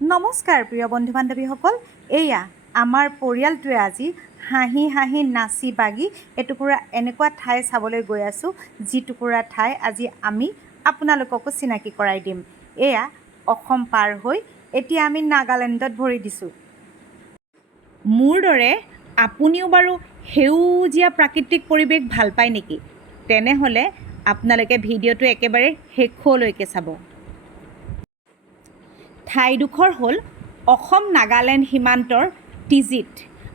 নমস্কাৰ প্ৰিয় বন্ধু বান্ধৱীসকল, এয়া আমাৰ পৰিয়ালটোৱে আজি হাঁহি হাঁহি নাচি বাগি এটুকুৰা এনেকুৱা ঠাই চাবলৈ গৈ আছোঁ, যিটুকুৰা ঠাই আজি আমি আপোনালোককো চিনাকি কৰাই দিম। এয়া অসম পাৰ হৈ এতিয়া আমি নাগালেণ্ডত ভৰি দিছোঁ। মোৰ দৰে আপুনিও বাৰু সেউজীয়া প্ৰাকৃতিক পৰিৱেশ ভাল পায় নেকি? তেনেহ'লে আপোনালোকে ভিডিঅ'টো একেবাৰে শেষলৈকে চাব। ঠাইডোখৰ হ'ল অসম নাগালেণ্ড সীমান্তৰ টিজিত,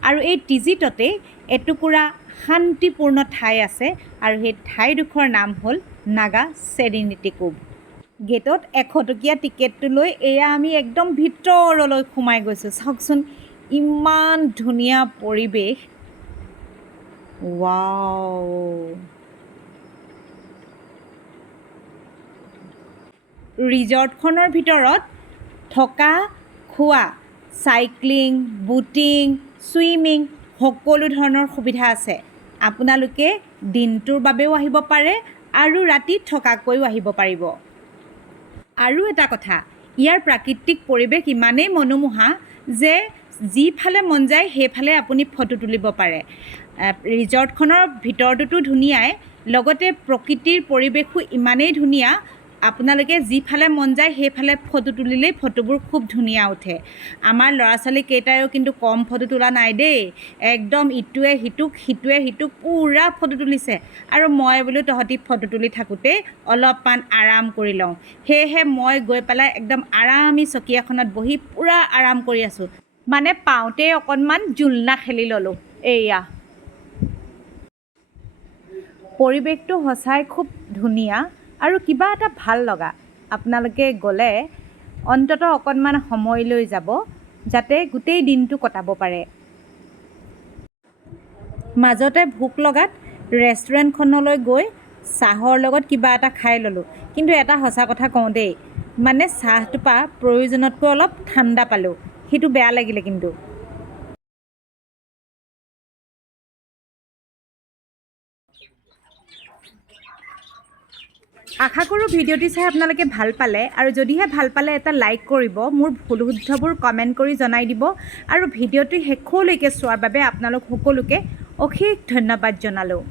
আৰু এই টিজিততে এটুকুৰা শান্তিপূৰ্ণ ঠাই আছে, আৰু সেই ঠাইডোখৰ নাম হ'ল নাগা ছেৰেনিটি কোভ। গেটত 100 টকীয়া টিকেটটো লৈ এয়া আমি একদম ভিতৰলৈ সোমাই গৈছোঁ। চাওকচোন ইমান ধুনীয়া পৰিৱেশ। ৱাও! ৰিজৰ্টখনৰ ভিতৰত থকা খোৱা, চাইক্লিং, বুটিং, ছুইমিং সকলো ধৰণৰ সুবিধা আছে। আপোনালোকে দিনটোৰ বাবেও আহিব পাৰে আৰু ৰাতি থকাকৈও আহিব পাৰিব। আৰু এটা কথা, ইয়াৰ প্ৰাকৃতিক পৰিৱেশ ইমানেই মনোমোহা যে যিফালে মন যায় সেইফালে আপুনি ফটো তুলিব পাৰে। ৰিজৰ্টখনৰ ভিতৰটোতো ধুনীয়াই, লগতে প্ৰকৃতিৰ পৰিৱেশো ইমানেই ধুনীয়া, আপোনালোকে যিফালে মন যায় সেইফালে ফটো তুলিলেই ফটোবোৰ খুব ধুনীয়া উঠে। আমাৰ ল'ৰা ছোৱালীকেইটাইও কিন্তু কম ফটো তোলা নাই দেই, একদম ইটোৱে সিটোক সিটোৱে সিটোক পূৰা ফটো তুলিছে। আৰু মই বোলো তহঁতি ফটো তুলি থাকোঁতেই অলপমান আৰাম কৰি লওঁ, সেয়েহে মই গৈ পেলাই একদম আৰামী চকী এখনত বহি পূৰা আৰাম কৰি আছোঁ। মানে পাওঁতেই অকণমান জোলনা খেলি ল'লোঁ। এয়া পৰিৱেশটো সঁচাই খুব ধুনীয়া আৰু কিবা এটা ভাল লগা। আপোনালোকে গ'লে অন্ততঃ অকণমান সময় লৈ যাব, যাতে গোটেই দিনটো কটাব পাৰে। মাজতে ভোক লগাত ৰেষ্টুৰেণ্টখনলৈ গৈ চাহৰ লগত কিবা এটা খাই ল'লোঁ। কিন্তু এটা সঁচা কথা কওঁ দেই, মানে চাহটোপা প্ৰয়োজনতকৈ অলপ ঠাণ্ডা পালোঁ, সেইটো বেয়া লাগিলে। কিন্তু আশা কৰোঁ ভিডিঅ'টি চাই আপোনালোকে ভাল পালে, আৰু যদিহে ভাল পালে এটা লাইক কৰিব, মোৰ ভুল শুদ্ধবোৰ কমেণ্ট কৰি জনাই দিব, আৰু ভিডিঅ'টি শেষলৈকে চোৱাৰ বাবে আপোনালোক সকলোকে অশেষ ধন্যবাদ জনালোঁ।